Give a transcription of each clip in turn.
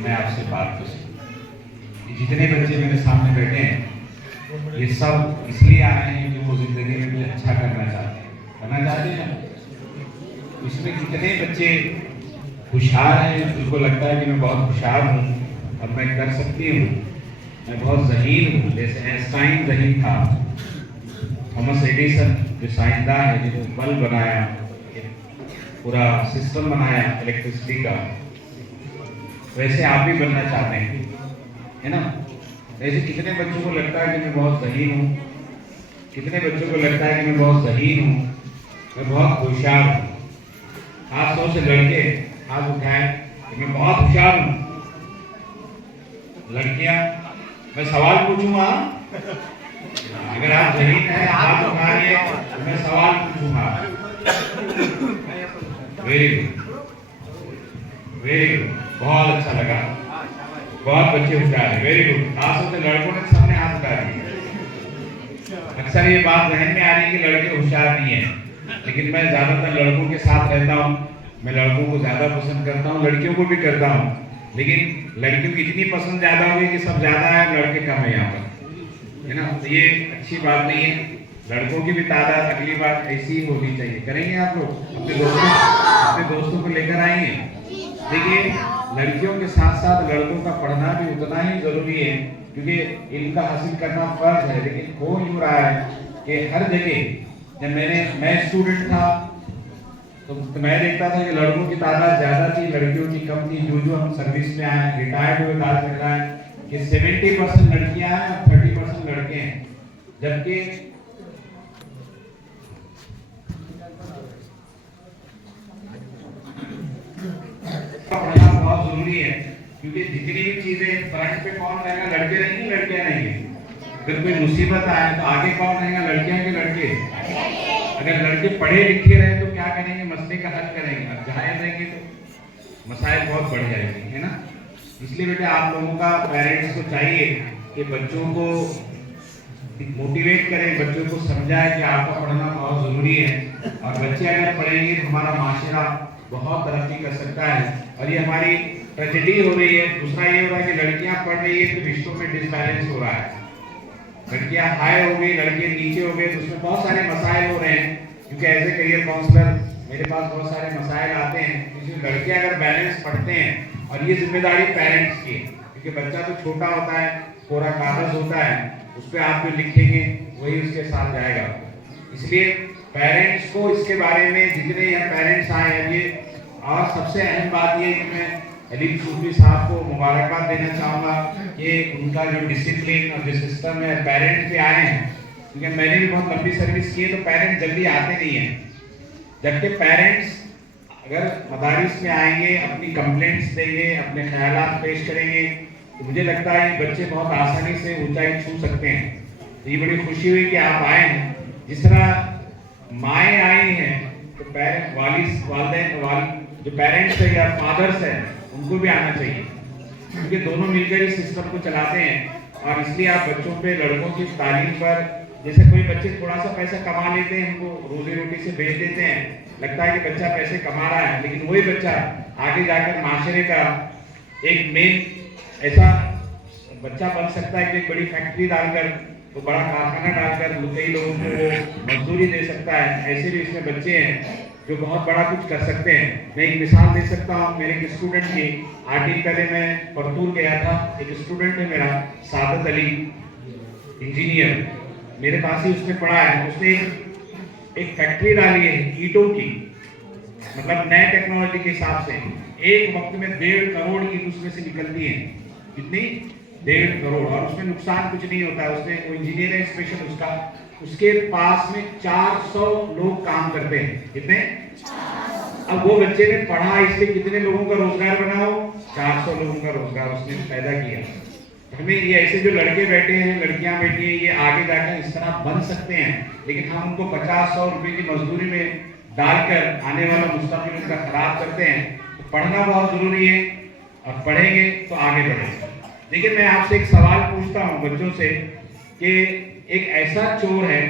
मैं आपसे बात कर सकूं। जितने बच्चे मेरे सामने बैठे हैं ये सब इसलिए आए हैं कि वो जिंदगी में कुछ अच्छा करना चाहते हैं ना। इसमें कितने बच्चे होशियार हैं, उनको लगता है कि मैं बहुत होशियार हूँ और मैं कर सकती हूँ, मैं बहुत ज़हीन हूँ। जैसे आइंस्टाइन ज़हीन था, थॉमस एडिसन जो साइंसदान है जिन्होंने बल्ब बनाया, पूरा सिस्टम बनाया इलेक्ट्रिसिटी का, वैसे आप भी बनना चाहते हैं, है ना। ऐसे कितने बच्चों को लगता है कि मैं बहुत ज़हीन हूँ, कितने बच्चों को लगता है कि मैं बहुत ज़हीन हूँ, मैं बहुत होशियार हूँ। खास तौर से लड़के हाथ उठाए कि मैं बहुत होशियार हूँ। लड़कियां, मैं सवाल पूछूंगा, अगर आप ज़हीन हैं हाथ उठाइए तो मैं सवाल पूछूंगा। वेरी गुड, वेरी गुड, बहुत अच्छा लगा, बहुत बच्चे होशियार हैं, वेरी गुड। खासतौर से लड़कों ने सबने हाथ उठा दिए। अक्सर ये बात जहन में आ रही है कि लड़के होशियार नहीं है, लेकिन मैं ज़्यादातर लड़कों के साथ रहता हूँ, मैं लड़कों को ज़्यादा पसंद करता हूँ, लड़कियों को भी करता हूँ, लेकिन लड़कियों की इतनी पसंद ज़्यादा होगी कि सब ज़्यादा है, लड़के कम है यहाँ पर, है ना। तो ये अच्छी बात नहीं है। लड़कों की भी तादाद अगली बार ऐसी ही होनी चाहिए। करेंगे आप लोग अपने दोस्तों को लेकर आएंगे। देखिए, लड़कियों के साथ साथ लड़कों का पढ़ना भी उतना ही जरूरी है, क्योंकि इनका हासिल करना फर्ज है। लेकिन हो यूँ रहा है कि हर जगह, जब मैं स्टूडेंट था तो मैं देखता था कि लड़कों की तादाद ज़्यादा थी, लड़कियों की कम थी। जो हम सर्विस में आए, रिटायर्ड हुए, बात कर रहा है कि 70% लड़कियां हैं और 30% लड़के हैं, जबकि पढ़ना बहुत जरूरी है, क्योंकि जितनी भी चीजें फ्रंट पे कौन रहेगा, लड़के रहेंगे लड़कियां रहेंगी। अगर कोई मुसीबत आए तो आगे कौन रहेगा, लड़कियां के लड़के। अगर लड़के पढ़े लिखे रहे तो क्या करेंगे, मसले का हल करेंगे। अब जाहिर रहेंगे तो मसाइल बहुत बढ़ जाएंगे, है ना। इसलिए बेटे आप लोगों का, पेरेंट्स को चाहिए कि बच्चों को मोटिवेट करें, बच्चों को समझाएं कि आपका पढ़ना बहुत ज़रूरी है, और बच्चे अगर पढ़ेंगे तो हमारा माशरा बहुत तरक्की कर सकता है। और ये हमारी ट्रेजेडी हो रही है। दूसरा ये हो रहा है कि लड़कियां पढ़ रही है तो रिश्तों में डिसबैलेंस हो रहा है। लड़कियां हाई हो गई, लड़के नीचे हो गए, तो उसमें बहुत सारे मसाइल हो रहे हैं। क्योंकि एज ए करियर काउंसलर मेरे पास बहुत सारे मसाइल आते हैं। इसलिए लड़के अगर बैलेंस पढ़ते हैं, और ये जिम्मेदारी पेरेंट्स की है, क्योंकि बच्चा तो छोटा होता है, कोरा कागज होता है, उस पर आप जो लिखेंगे वही उसके साथ जाएगा। इसलिए पेरेंट्स को इसके बारे में, जितने यहाँ पेरेंट्स आए हैं ये, और सबसे अहम बात ये कि मैं अलीम सूफी साहब को मुबारकबाद देना चाहूँगा कि उनका जो डिसिप्लिन और जो सिस्टम है, पेरेंट्स भी आए हैं। क्योंकि मैंने भी बहुत लंबी सर्विस की है, तो पेरेंट्स जल्दी आते नहीं हैं। जबकि पेरेंट्स अगर मदारिस में आएंगे, अपनी कंप्लेंट्स देंगे, अपने ख्यालात पेश करेंगे, तो मुझे लगता है ये बच्चे बहुत आसानी से ऊंचाई छू सकते हैं। तो ये बड़ी खुशी हुई कि आप आए हैं। जिस तरह माएँ आई हैं, तो वालिदैन जो पेरेंट्स है या फादर्स है, उनको भी आना चाहिए, क्योंकि दोनों मिलकर इस सिस्टम को चलाते हैं। और इसलिए आप बच्चों पे, लड़कों की तालीम पर, जैसे कोई बच्चे थोड़ा सा पैसा कमा लेते हैं, उनको रोजी रोटी से भेज देते हैं, लगता है कि बच्चा पैसे कमा रहा है, लेकिन वही बच्चा आगे जाकर माशरे का एक मेन ऐसा बच्चा बन सकता है कि एक बड़ी फैक्ट्री डालकर, तो बड़ा कारखाना डालकर कई लोगों को मजदूरी दे सकता है। ऐसे भी इसमें बच्चे हैं जो बहुत बड़ा कुछ कर सकते हैं। मैं एक मिसाल दे सकता हूँ मेरे एक स्टूडेंट की। आर्टिक पहले मैं परतूर गया था, एक स्टूडेंट है मेरा, सादत अली, इंजीनियर, मेरे पास ही उसने पढ़ा है। उसने एक फैक्ट्री डाली है ईंटों की, मतलब नए टेक्नोलॉजी के हिसाब से। एक वक्त में 1.5 करोड़ ईंट उसमें से निकलती है। कितनी? 1.5 करोड़। और उसमें नुकसान कुछ नहीं होता है। उसने, वो इंजीनियर है स्पेशल, उसके पास में 400 लोग काम करते हैं। कितने? अब वो बच्चे ने पढ़ा, इसलिए कितने लोगों का रोजगार बना हो? 400 लोगों का रोजगार उसने पैदा किया। हमें ये ऐसे जो लड़के बैठे हैं, लड़कियां बैठी हैं, ये आगे जाकर इस तरह बन सकते हैं, लेकिन हम उनको 50-100 रुपए की मजदूरी में डालकर आने वाला मुस्तकबिल उनका खराब करते हैं। तो पढ़ना बहुत जरूरी है, और पढ़ेंगे तो आगे बढ़ेंगे। देखिए, मैं आपसे एक सवाल पूछता हूँ बच्चों से कि एक ऐसा चोर है,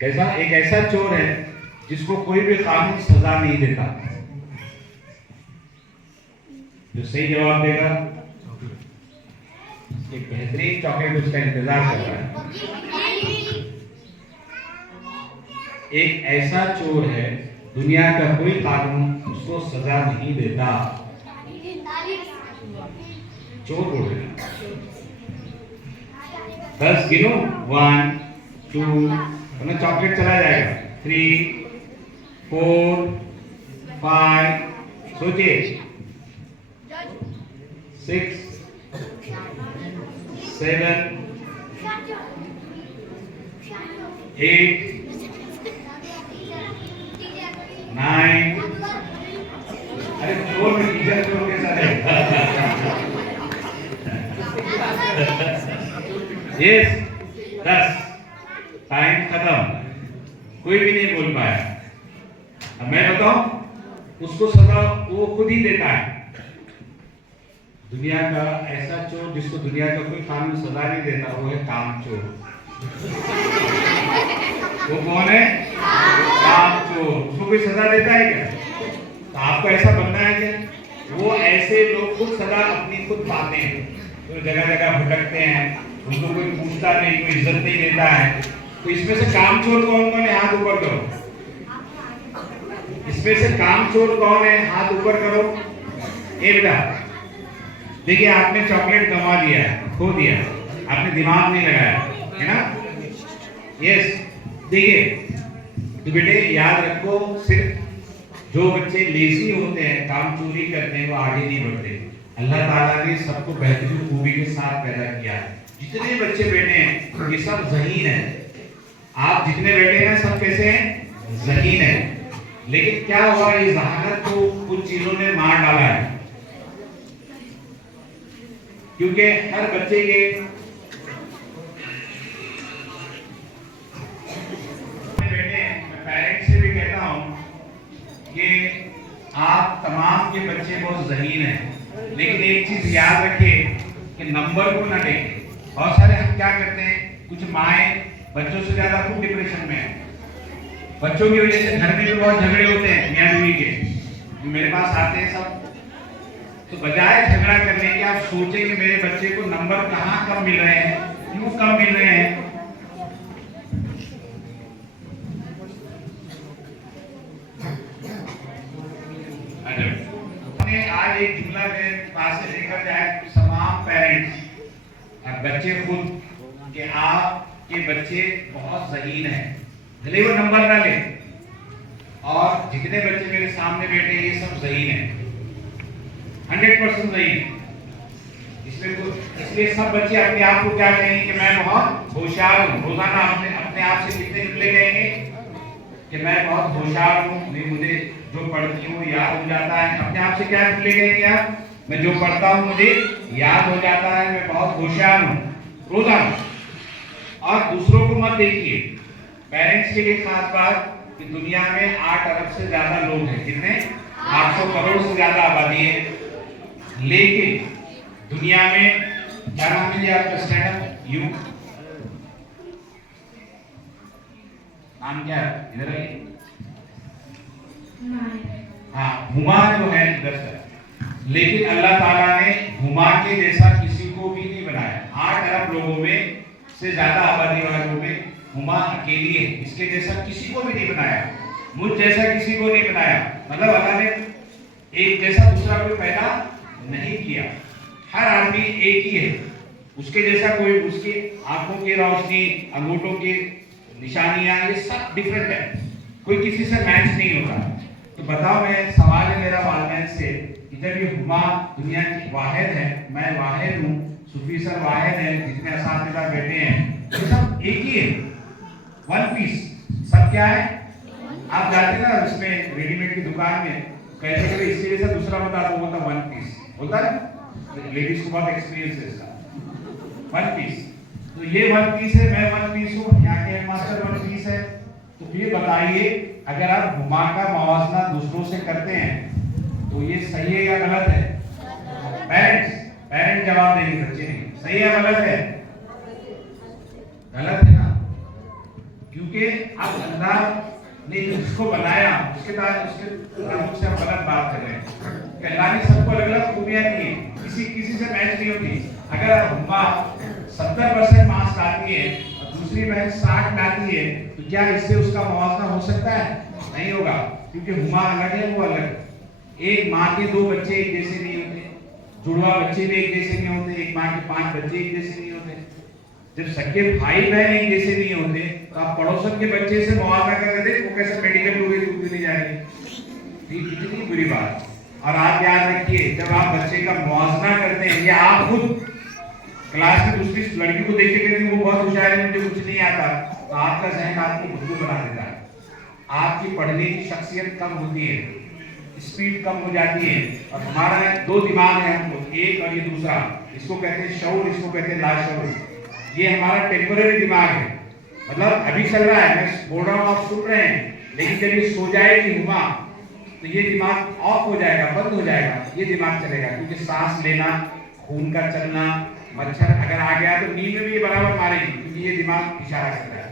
कैसा? एक ऐसा चोर है जिसको कोई भी कानून सजा नहीं देता। जो सही जवाब देगा एक बेहतरीन चॉकलेट उसका इंतजार कर रहा है। एक ऐसा चोर है, दुनिया का कोई कानून उसको सजा नहीं देता। चोर बोल रहे हैं। 10 गिनो, 1 2, अपना चॉकलेट चला जाएगा। 3 4 5, सोचिए, 6 7 8 9, अरे चोर में टीचर चोर के साथ यस 10, टाइम खत्म, कोई भी नहीं बोल पाया। अब मैं बताऊं, उसको सजा वो खुद ही देता है। दुनिया का ऐसा चोर जिसको दुनिया का कोई कानून सजा नहीं देता, वो है काम चोर। वो कौन है? काम चोर। उसको कोई सजा देता है क्या? तो आपको ऐसा बनना है क्या? वो ऐसे लोग खुद सजा अपनी खुद पाते हैं, तो जगह जगह भटकते हैं, उनको कोई पूछता नहीं, कोई इज्जत नहीं देता है। तो इसमें से काम चोर कौन कौन है? हाथ ऊपर करो। इसमें से काम चोर कौन है? हाथ ऊपर करो। ए बेटा, देखिए आपने चॉकलेट गंवा दिया, खो दिया, आपने दिमाग नहीं लगाया, है ना? यस, देखिए तो बेटे याद रखो, सिर्फ जो बच्चे लेजी होते हैं, काम चोरी करते हैं, वो आगे नहीं बढ़ते। अल्लाह ताला ने सबको बेहतरीन खूबी के साथ पैदा किया है। जितने बच्चे बैठे हैं ये सब ज़हीन है। आप जितने बैठे हैं सब कैसे हैं? ज़हीन है। लेकिन क्या हुआ, ये ज़हानत को कुछ चीजों ने मार डाला है। क्योंकि हर बच्चे के पेरेंट्स से भी कहता हूं कि आप तमाम के बच्चे बहुत ज़हीन हैं, लेकिन एक चीज याद रखिए कि नंबर को ना देखें। बहुत सारे हम क्या करते हैं, कुछ माएँ बच्चों से ज्यादा खूब डिप्रेशन में है। बच्चों की वजह से घर में भी बहुत झगड़े होते हैं मियां बीवी के। मेरे पास आते हैं सब, तो बजाय झगड़ा करने के आप सोचें कि मेरे बच्चे को नंबर कहाँ कम मिल रहे हैं, क्यों कम मिल रहे हैं। आज एक जुमला मेरे पास से लेकर जाए तमाम पेरेंट्स और बच्चे खुद, कि आपके बच्चे बहुत ज़हीन हैं, भले वो नंबर ना ले। और जितने बच्चे मेरे सामने बैठे ये सब ज़हीन हैं, 100% ज़हीन। इसलिए सब बच्चे अपने आप को क्या कहेंगे कि मैं बहुत होशियार हूँ। रोजाना अपने आप से कितने रिप्ले कहेंगे कि मैं बहुत होशियार हूँ, मुझे जो पढ़ती हूँ याद हो जाता है। अपने आप से क्या रिप्ले कहेंगे आप? मैं जो पढ़ता हूँ मुझे याद हो जाता है, मैं बहुत होशियार हूँ, रोजाना। और दूसरों को मत देखिए। पेरेंट्स के लिए खास बात कि दुनिया में 8 अरब से ज्यादा लोग हैं। कितने? 800 करोड़ से ज्यादा आबादी है। लेकिन दुनिया में क्या नाम है आपका? स्टैंड यू नाम क्या है? इधर आइए। हाँ, हुमा जो है इधर से। लेकिन अल्लाह ताला ने हुमा के जैसा किसी को भी नहीं बनाया। 8 अरब लोगों में से ज्यादा आबादी वालों में हुमा अकेली है। इसके जैसा किसी को भी नहीं बनाया, मुझ जैसा किसी को नहीं बनाया। मतलब अल्लाह ने एक जैसा दूसरा कोई पैदा नहीं किया। हर आदमी एक ही है, उसके जैसा कोई, उसकी आंखों की रोशनी, अंगूठों की निशानियां, ये सब डिफरेंट है, कोई किसी से मैच नहीं होता। तो बताओ, मैं सवाल है मेरा वालिदैन से, इधर ये हुमा दुनिया की वाहिद है, मैं वाहिद हूँ, सूफी सर वाहिद है, जितने असातिज़ा बैठे हैं ये सब एक ही है, वन पीस। सब क्या है? आप जाते ना उसमें रेडीमेड की दुकान में, कहते हैं इसके जैसा दूसरा बता दो, वो था वन पीस बोलता है। लेडीज को बहुत एक्सपीरियंस है इसका, वन पीस। तो ये वन पीस है, मैं वन पीस हूँ, यहाँ के मास्टर वन पीस है। तो फिर बताइए, अगर आप हुमा का मवाजना दूसरों से करते हैं तो ये सही है या गलत है? पेरेंट जवाब देंगे, बच्चे नहीं। सही है गलत है? गलत है ना, क्योंकि आप अल्लाह ने जिसको बनाया उसके बाद उसके से हम गलत बात कर रहे हैं। अल्लाह ने सबको अलग अलग खूबी दुनिया नहीं है, किसी से मैच नहीं होती। अगर हुमा 70% मार्क्स लाती है और दूसरी बहन 60 लाती है, तो क्या इससे उसका मुआवजा हो सकता है? नहीं होगा, क्योंकि हुमा अलग है, वो अलग। एक माँ के 2 बच्चे एक जैसे नहीं होते, जुड़वा बच्चे भी एक जैसे नहीं होते, एक माँ के 5 बच्चे एक जैसे नहीं होते। जब सगे भाई बहन एक जैसे नहीं होते, तो आप पड़ोसन के बच्चे से मुआवजा कर रहे थे, वो कैसे मेडिकल हो गई, दूध नहीं जाएगी, कितनी बुरी बात। और आप याद रखिए, जब आप बच्चे का मुआवजा करते हैं, या आप खुद क्लास में दूसरी लड़की को देख के कहते हैं वो बहुत होशियार है, मुझे कुछ नहीं आता, तो आपका जहन आपको बुद्धू बना देता है, आपकी पढ़ने की शख्सियत कम होती है, स्पीड कम हो जाती है। और हमारा 2 दिमाग है हमको, एक और ये दूसरा, इसको कहते हैं शऊर, इसको कहते हैं लाशऊर। ये हमारा टेम्पररी दिमाग है, मतलब अभी चल रहा है, मैं बोल रहा हूँ, आप सुन रहे हैं, लेकिन जब ये सो जाएगी हुमा, तो ये दिमाग ऑफ हो जाएगा, बंद हो जाएगा, ये दिमाग चलेगा। क्योंकि सांस लेना, खून का चलना, मच्छर अगर आ गया तो नींद में भी ये बराबर मारेगी, क्योंकि ये दिमाग इशारा करता है।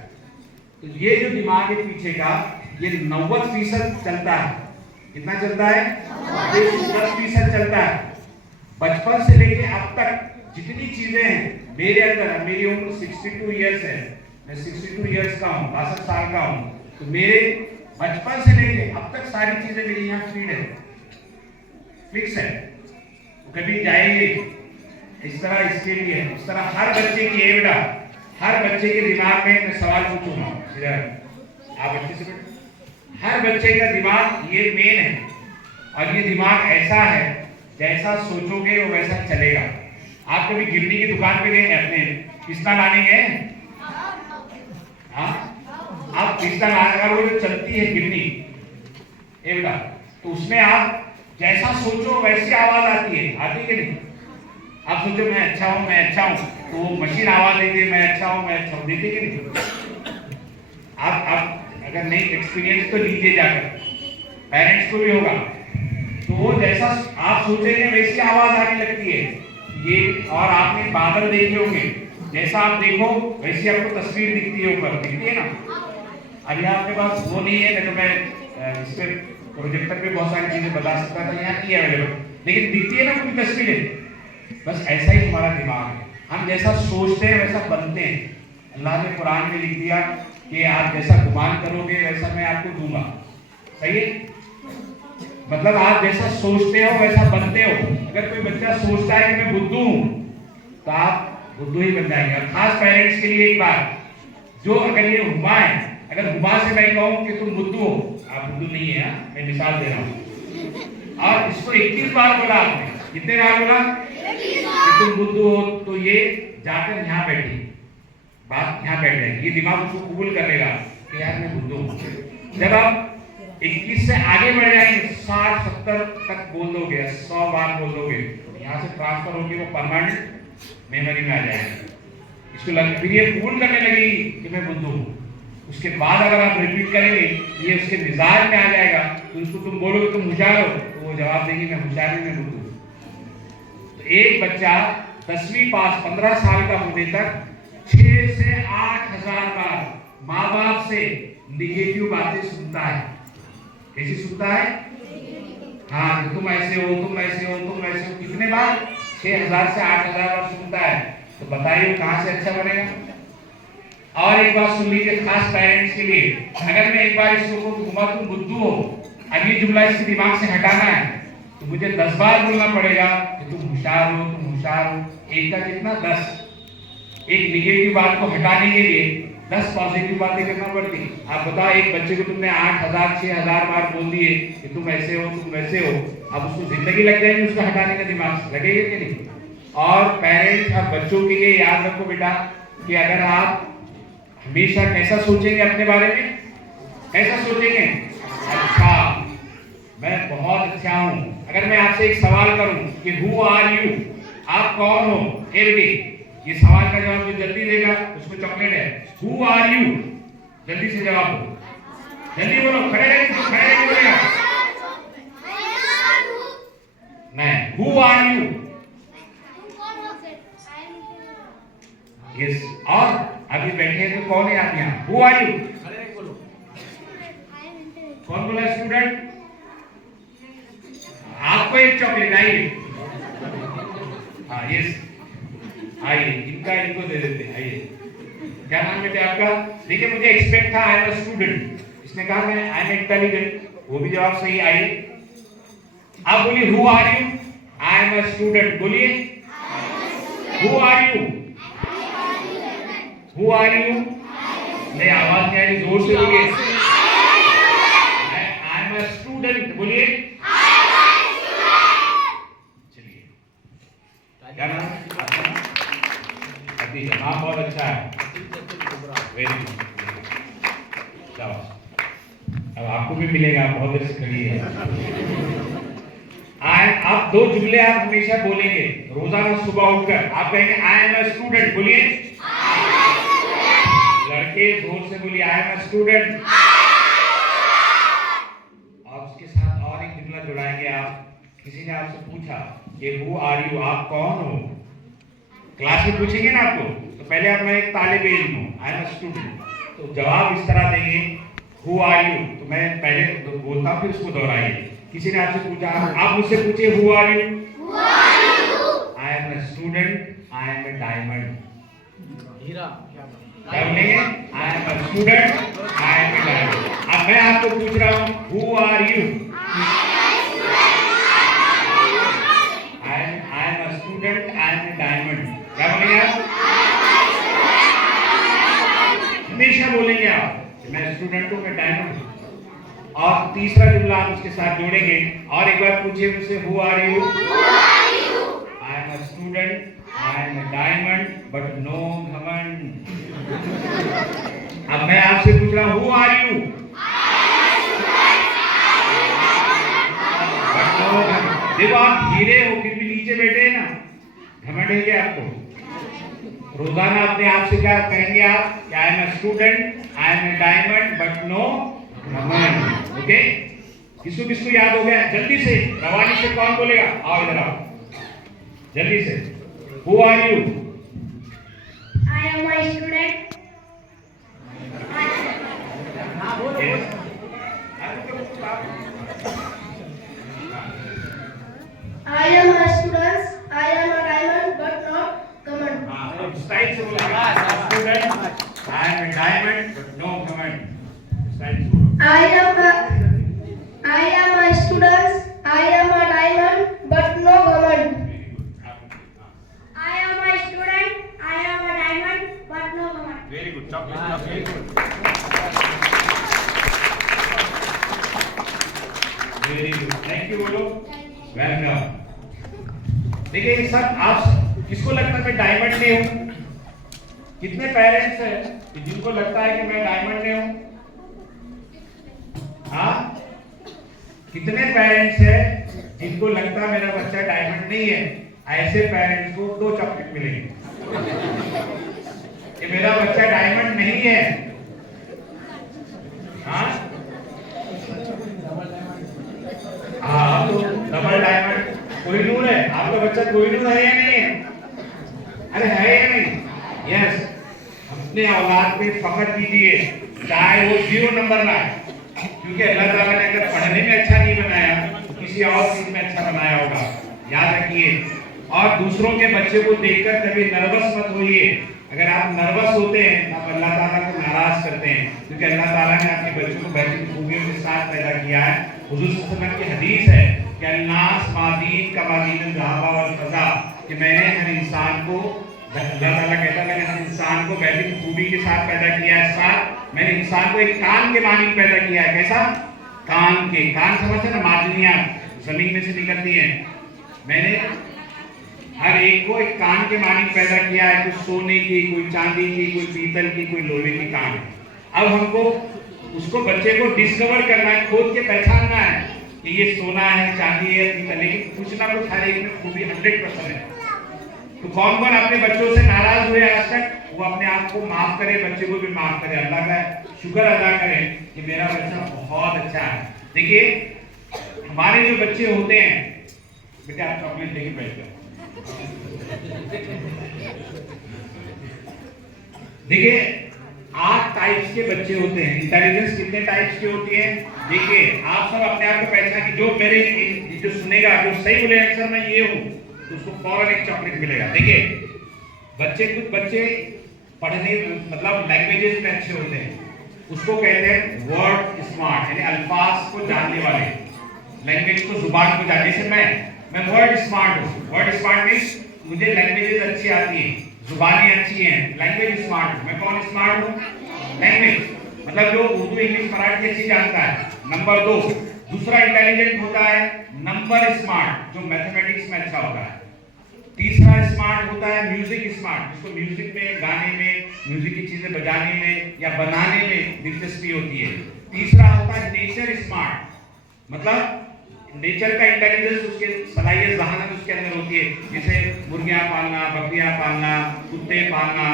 तो ये जो दिमाग है पीछे का, ये 90% चलता है। कितना चलता है? 10% चलता है। बचपन से लेके अब तक जितनी चीजें हैं मेरे अंदर, मेरी उम्र 62 इयर्स है, मैं 62 इयर्स का हूँ, 62 साल का हूँ, तो मेरे बचपन से लेके अब तक सारी चीजें मेरी यहाँ फीड है, फिक्स है, तो कभी जाएंगे। इस तरह इसके लिए, इस तरह हर बच्चे की है बेटा, हर बच्चे के दिमाग में मैं सवाल पूछूंगा, आप अच्छे से बेटा, हर बच्चे का दिमाग ये मेन है, और ये दिमाग ऐसा है, जैसा सोचोगे वो वैसा चलेगा। आप कभी गिरनी की दुकान पे गए, अपने पिस्ता लाने गए? हाँ, आप पिस्ता लाकर वो जो चलती है गिरनी, ये बेटा, तो उसमें आप जैसा सोचो वैसी आवाज आती है, आती है नहीं? आप सोचो मैं अच्छा हूँ, मैं अच्छा हूँ, तो वो मशीन आवाज देती है मैं अच्छा हूँ, मैं अच्छा हूँ, देती है नहीं? आप अगर नहीं एक्सपीरियंस तो लीजिए जाकर, पेरेंट्स को भी होगा, तो वो जैसा आप सोचेंगे वैसी आवाज आने लगती है ये। और आपने बादल देखे होंगे, जैसा आप देखो वैसी आपको तस्वीर दिखती है, ऊपर दिखती है ना। अभी आपके पास वो नहीं है, तो मैं इस पे प्रोजेक्टर पे बहुत सारी चीजें बता सकता था, यहाँ नहीं है अवेलेबल, लेकिन दिखती है ना पूरी तस्वीरें। बस ऐसा ही हमारा दिमाग है, हम जैसा सोचते हैं वैसा बनते हैं। अल्लाह ने कुरान में लिख दिया कि आप जैसा गुमान करोगे वैसा मैं आपको दूंगा, सही है? मतलब आप जैसा सोचते हो वैसा बनते हो। अगर कोई बच्चा सोचता है कि मैं बुद्धू हूं, तो आप बुद्धू ही बन जाएंगे। और खास पेरेंट्स के लिए एक बात, जो अगर ये हुमा है, अगर हुमा से मैं कहूं कि तुम बुद्धू हो, आप बुद्धू नहीं है, मैं मिसाल दे रहा हूं, और इसको 21 बार बोला आपने, कितने बार बोला कि तुम बुद्धू हो, तो ये जाकर यहाँ बैठी, बात यहाँ बैठ जाएगी, ये दिमाग उसको कबूल कर लेगा कि यार मैं बुद्धू हूँ। जब आप 21 से आगे बढ़ जाएंगे, 60-70 तक बोल दोगे, 100 बार बोल दोगे, यहाँ से ट्रांसफर होगी, वो परमानेंट मेमोरी में आ जाएगा। इसको फिर ये कबूल करने लगेगी कि मैं बुद्धू हूँ। उसके बाद अगर आप रिपीट करेंगे, ये उसके मिजाज में आ जाएगा, तो उसको तुम बोलोगे तुम होशियार हो, तो वो जवाब देगी मैं होशियार नहीं, मैं बुद्धू हूँ। तो एक बच्चा 10वीं पास 15 साल का होने तक 6 से 8 हजार बार माँ बाप से निगेटिव बातें सुनता है। कैसी सुनता है? हाँ, तुम ऐसे हो, तुम ऐसे हो, तुम ऐसे हो, कितने बार? 6000 से 8000 बार सुनता है। तो बताइए कहां से अच्छा बनेगा? और एक बात सुन लीजिए खास पेरेंट्स के लिए, अगर मैं एक बार इसको घुमा तुम बुद्धू हो, अब ये जुमला इसके दिमाग से हटाना है, तो मुझे 10 बार बोलना पड़ेगा कि तुम होशियार हो, तुम होशियार हो। एक का कितना? 10। एक निगेटिव बात को हटाने के लिए 10 पॉजिटिव बातें करना पड़ती। आप बताओ, एक बच्चे को तुमने 8000 6000 बार बोल दिए कि तुम ऐसे हो, तुम वैसे हो, अब उसको जिंदगी लग जाएगी उसको हटाने का, दिमाग लगेगा कि नहीं? और पेरेंट्स और बच्चों के लिए याद रखो बेटा कि अगर आप हमेशा कैसा सोचेंगे अपने बारे में, कैसा सोचेंगे? अच्छा, मैं बहुत अच्छा हूं। अगर मैं आपसे एक सवाल करूं कि हु आर यू, आप कौन हो, ये सवाल का जवाब जो जल्दी देगा उसको चॉकलेट है। हु आर यू, जल्दी से जवाब दो, जल्दी बोलो, खड़े रहिए बोलेगा नहीं। Who are you? यस। और अभी बैठे तो कौन है आप यहाँ? Who are you? कौन बोला स्टूडेंट? आपको एक चॉकलेट आई, हाँ यस, आइए इनको दे देते हैं। आइए, क्या नाम बेटे आपका? देखिए मुझे एक्सपेक्ट था आई एम अ स्टूडेंट, इसने कहा मैं आई एम इंटेलिजेंट, वो भी जवाब सही। आइए आप बोलिए who are you? I am a student. बोलिए who are you? Who are you? नहीं आवाज नहीं आ रही, जोर से बोलिए। I am a student. बोलिए चलिए, क्या नाम है? खदीजा। नाम बहुत अच्छा है, वेरी गुड। अब आपको भी मिलेगा, आप बहुत देर से खड़ी है। आप दो जुमले आप हमेशा बोलेंगे रोजाना सुबह उठकर। आप कहेंगे आई एम अ स्टूडेंट। बोलिए लड़के जोर से बोलिए आई एम अ स्टूडेंट। और उसके साथ और एक जुमला जुड़ाएंगे आप। किसी ने आपसे पूछा कि हु आर यू, आप कौन हो? क्लास में पूछेंगे ना आपको, तो पहले आप मैं एक तालिब इल्म हूं, आई एम अ स्टूडेंट, तो जवाब इस तरह देंगे हु आर यू। तो मैं पहले तो बोलता हूं, फिर उसको दोहराइए। किसी ने आपसे पूछा, आप मुझसे पूछिए who are you? I am a student, I am a diamond. हीरा। क्या बोलेंगे? I am a student, I am a diamond. अब मैं आपको पूछ रहा हूं who are you? I am a student, I am a diamond. क्या बोलेंगे आप? हमेशा बोलेंगे आप मैं स्टूडेंट हूं, मैं डायमंड हूं। और तीसरा जुमला आप उसके साथ जोड़ेंगे। और एक बार पूछिए मुझसे who are you? I am a student, I am a diamond but no घमंड। अब मैं आपसे पूछ रहा हूं who are you? But no घमंड। देखो आप हीरे हो फिर भी नीचे बैठे हैं ना, घमंड है क्या आपको? रोजाना अपने आप से क्या कहेंगे आप? I am a student, I am a diamond but no घमंड। ओके, किसको किसको याद हो गया? जल्दी से रवानी से कौन बोलेगा? आओ इधर आओ जल्दी से। Who are you? I am a student. I am a student. I am a diamond, but not common. हाँ, स्टाइल से बोलेगा student, I am a diamond but no घमंड। स्टाइल से बोलो। I am a student. I am a diamond, but no common. I am a student. I am a diamond, but no common. Very good, chocolate, very good, very good, thank you बोलो, welcome. देखिए ये सब आप किसको लगता है मैं diamond में हूं? कितने पेरेंट्स हैं कि जिनको लगता है कि मैं डायमंड में हूं? हाँ, कितने पेरेंट्स हैं जिनको लगता है मेरा बच्चा डायमंड नहीं है? ऐसे पेरेंट्स को 2 चॉकलेट मिलेंगे कि मेरा बच्चा डायमंड नहीं है। हाँ हाँ, तो डबल डायमंड कोहिनूर है। आपका बच्चा कोहिनूर है या नहीं है? अरे है या नहीं? यस, अपने औलाद पे फख्र कीजिए, चाहे वो 0 नंबर लाए, क्योंकि अल्लाह ताला ने अगर पढ़ने में अच्छा नहीं बनाया तो किसी और चीज में अच्छा बनाया होगा, याद रखिए। और दूसरों के बच्चे को देखकर कभी नर्वस मत होइए। अगर आप नर्वस होते हैं तो आप अल्लाह ताला को नाराज करते हैं, क्योंकि अल्लाह ताला ने आपके बच्चों को बेहतरीन खूबियों के साथ पैदा किया है। हुजूर सल्लल्लाहु अलैहि वसल्लम की हदीस है कि अन्नास मादीन का मादीन ज़हाबा वल फ़ज़ा, कि मैंने हर इंसान को, अल्लाह ताला कहता है मैंने हर इंसान को बेहतरीन खूबी के साथ पैदा किया है। साथ मैंने इंसान को एक कान के मानिंद पैदा किया है। कैसा? कान के, कान समझते ना, मादनियाँ जमीन में से निकलती हैं। मैंने हर एक को एक कान के मानिंद पैदा किया है, कोई सोने की, कोई चांदी की, कोई पीतल की, कोई लोहे की कान। अब हमको उसको बच्चे को डिस्कवर करना है, खोद के पहचानना है कि ये सोना है, चांदी है, पीतल, लेकिन कुछ ना कुछ हर एक में खूबी 100% है। तो कौन कौन अपने बच्चों से नाराज हुए आज तक? वो अपने आप को माफ करे, बच्चे को भी माफ करे, अल्लाह का शुक्र अदा करे कि मेरा बच्चा बहुत अच्छा है। देखिए हमारे जो बच्चे होते हैं, बेटा आप चॉकलेट लेके बैठ जाओ। देखिए 8 टाइप्स के बच्चे होते हैं। इंटेलिजेंस कितने टाइप्स की होती है? देखिए आप सब अपने आप को पहचान कि जो मेरे जो सुनेगा, जो सही बोले आंसर मैं ये हूँ, तो उसको फौरन एक चॉकलेट मिलेगा। देखिए कुछ बच्चे पढ़ने मतलब लैंग्वेजेस में अच्छे होते हैं, उसको कहते हैं वर्ड स्मार्ट, यानी अल्फाज को जानने वाले, लैंग्वेज को, जुबान को जानने। जैसे मैं वर्ड स्मार्ट हूँ। वर्ड स्मार्ट मीन्स मुझे लैंग्वेजेस अच्छी आती हैं, जुबानें अच्छी हैं, लैंग्वेज स्मार्ट हूँ। मैं कौन स्मार्ट हूँ? लैंग्वेज, मतलब जो उर्दू इंग्लिश मराठी अच्छी जानता है। नंबर 2, दूसरा इंटेलिजेंट होता है नंबर स्मार्ट, जो मैथमेटिक्स में अच्छा होता है। तीसरा स्मार्ट होता है म्यूजिक स्मार्ट, जिसको म्यूजिक में, गाने में, म्यूजिक की चीजें बजाने में या बनाने में दिलचस्पी होती है। तीसरा होता है नेचर स्मार्ट, मतलब नेचर का इंटेलिजेंस, उसके सलाहियत, जहानत उसके अंदर होती है। जैसे मुर्गियां पालना, बकरियां पालना, कुत्ते पालना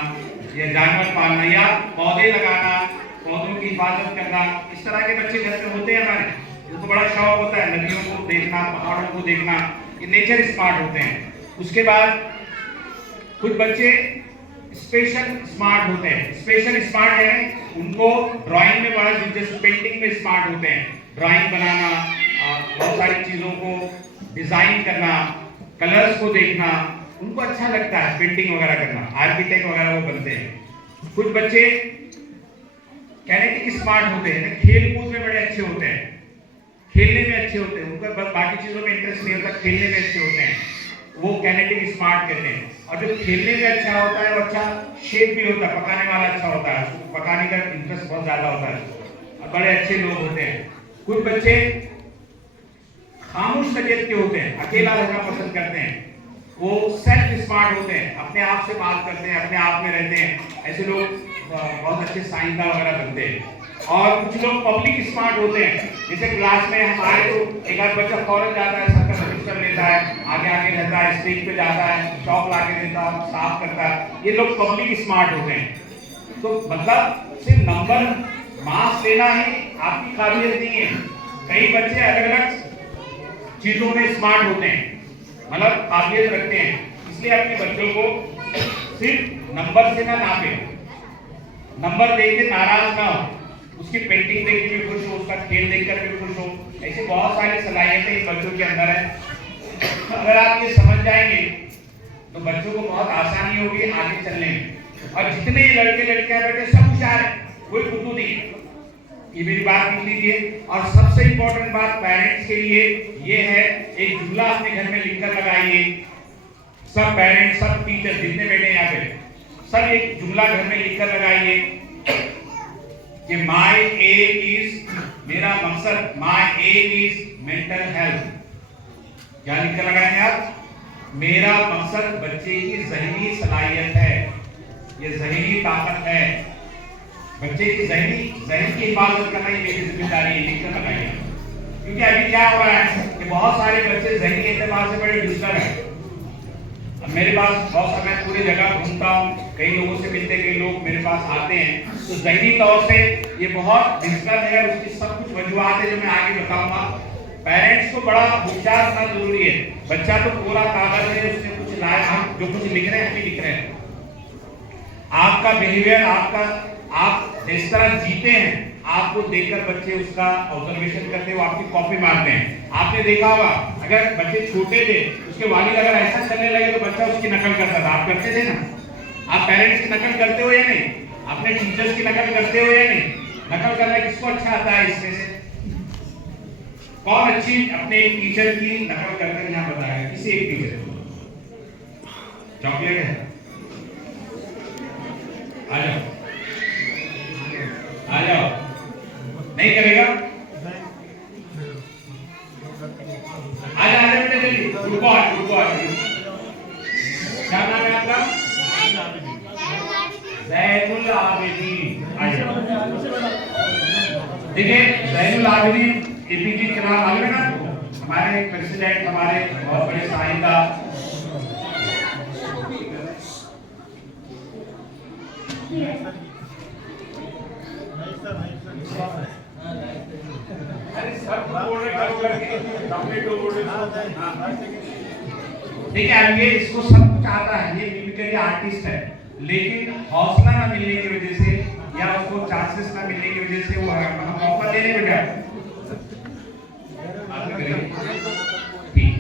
या जानवर पालना या पौधे लगाना, पौधों की हिफाजत करना। इस तरह के बच्चे घर में होते हैं हमारे, उनको बड़ा शौक होता है नदियों को देखना, पहाड़ों को देखना। ये नेचर स्मार्ट होते हैं। उसके बाद कुछ बच्चे स्पेशल स्मार्ट होते हैं। स्पेशल स्मार्ट है, उनको ड्राइंग में बड़ा दिलचस्प, पेंटिंग में स्मार्ट होते हैं। ड्राइंग बनाना, बहुत सारी चीजों को डिजाइन करना, कलर्स को देखना उनको अच्छा लगता है, पेंटिंग वगैरह करना, आर्किटेक्ट वगैरह वो बनते हैं। कुछ बच्चे कैनेटिक स्मार्ट होते हैं, खेल कूद में बड़े अच्छे होते हैं, खेलने में अच्छे होते हैं, उनका बाकी चीजों में इंटरेस्ट नहीं होता, खेलने में अच्छे होते हैं, वो कैनेटिक स्मार्ट कहते हैं। और जो खेलने में अच्छा होता है वो अच्छा शेफ भी होता है, पकाने वाला अच्छा होता है, उसको पकाने का इंटरेस्ट बहुत ज्यादा होता है और बड़े अच्छे लोग होते हैं। कुछ बच्चे खामोश तबीयत के होते हैं, अकेला रहना पसंद करते हैं, वो सेल्फ स्मार्ट होते हैं, अपने आप से बात करते हैं, अपने आप में रहते हैं। ऐसे लोग बहुत अच्छे साइंसदान वगैरह बनते हैं। और कुछ लोग पब्लिक स्मार्ट होते हैं, जैसे क्लास में हमारे तो एक आध बच्चा फौरन जाता है, सबका रजिस्टर लेता है, आगे आगे रहता है, स्टेज पे जाता है, चौक ला के देता है, साफ करता है। ये लोग पब्लिक स्मार्ट होते हैं। तो मतलब सिर्फ नंबर मार्क्स लेना ही आपकी काबिलियत नहीं है। कई बच्चे अलग अलग चीजों में स्मार्ट होते हैं, मतलब काबिलियत रखते हैं। इसलिए अपने बच्चों को सिर्फ नंबर से ना नापे, नंबर देख के नाराज ना हो, उसकी पेंटिंग देख के भी खुश हो, उसका खेल देखकर भी खुश हो। ऐसी बहुत सारी सलाहियतें इन बच्चों के अंदर है। अगर आप ये समझ जाएंगे तो बच्चों को बहुत आसानी होगी आगे चलने में। और जितने लड़के लड़कियां बैठे सब होशियार है, कोई फुद्दू नहीं है, ये मेरी बात लिख लीजिए। और सबसे इंपॉर्टेंट बात पेरेंट्स के लिए ये है, एक जुमला अपने घर में लिखकर लगाइए। सब पेरेंट्स, सब टीचर जितने बैठे यहाँ पे, सब एक जुमला घर में लिखकर लगाइए कि माय एम इज, मेरा मकसद, my aim is mental health. क्या लिखकर लगाएंगे आप? मेरा मकसद बच्चे की ज़हनी सलाहियत है, ये ज़हनी ताकत है, बच्चे की ज़हन की हिफाजत करना ही मेरी जिम्मेदारी है, लिखकर लगाइए। क्योंकि अभी क्या हो रहा है कि बहुत सारे बच्चे ज़हनी एतबार से बड़े डिस्टर्ब हैं। अब मेरे पास बहुत समय पूरी जगह घूमता हूँ, कई लोगों से मिलते, कई लोग मेरे पास आते हैं, तो ज़हनी तौर से ये बहुत डिस्टर्ब है। उसकी सब कुछ वजूहात है जो मैं आगे बताऊंगा। पेरेंट्स को बड़ा होशियार होना जरूरी है। बच्चा तो पूरा कागज है, उसने कुछ लाया, हम जो कुछ लिख रहे हैं हम ही लिख रहे हैं। आपका बिहेवियर, आप जिस तरह जीते हैं, आपको देखकर बच्चे उसका ऑब्जर्वेशन करते हैं, वो आपकी कॉपी मारते हैं। आपने देखा होगा अगर बच्चे छोटे थे, उसके वालिद अगर ऐसा करने लगे तो बच्चा उसकी नकल करता था। आप करते थे ना? आप पेरेंट्स की नकल करते हो या नहीं? अपने टीचर्स की नकल करते हो या नहीं? नकल करना किसको अच्छा आता है? इसमें से कौन अच्छी अपने टीचर की नकल करके यहाँ बताएगा? किसी एक टीचर को चॉकलेट है, आ जाओ, आ जाओ। नहीं करेगा? आजा बेटा जल्दी, रुको रुको। क्या नाम है आपका? ज़ैनुल आबिदीन। देखिए ज़ैनुल आबिदीन एपीजे के नाम मालूम है ना? हमारे प्रेसिडेंट, हमारे बहुत बड़े साहिबजादा। देखिए अब ये इसको सब कुछ आता है, ये मिमिक्री आर्टिस्ट है, लेकिन हौसला ना मिलने की वजह से या उसको चांसेस ना मिलने की वजह से वो मौका देने में क्या ठीक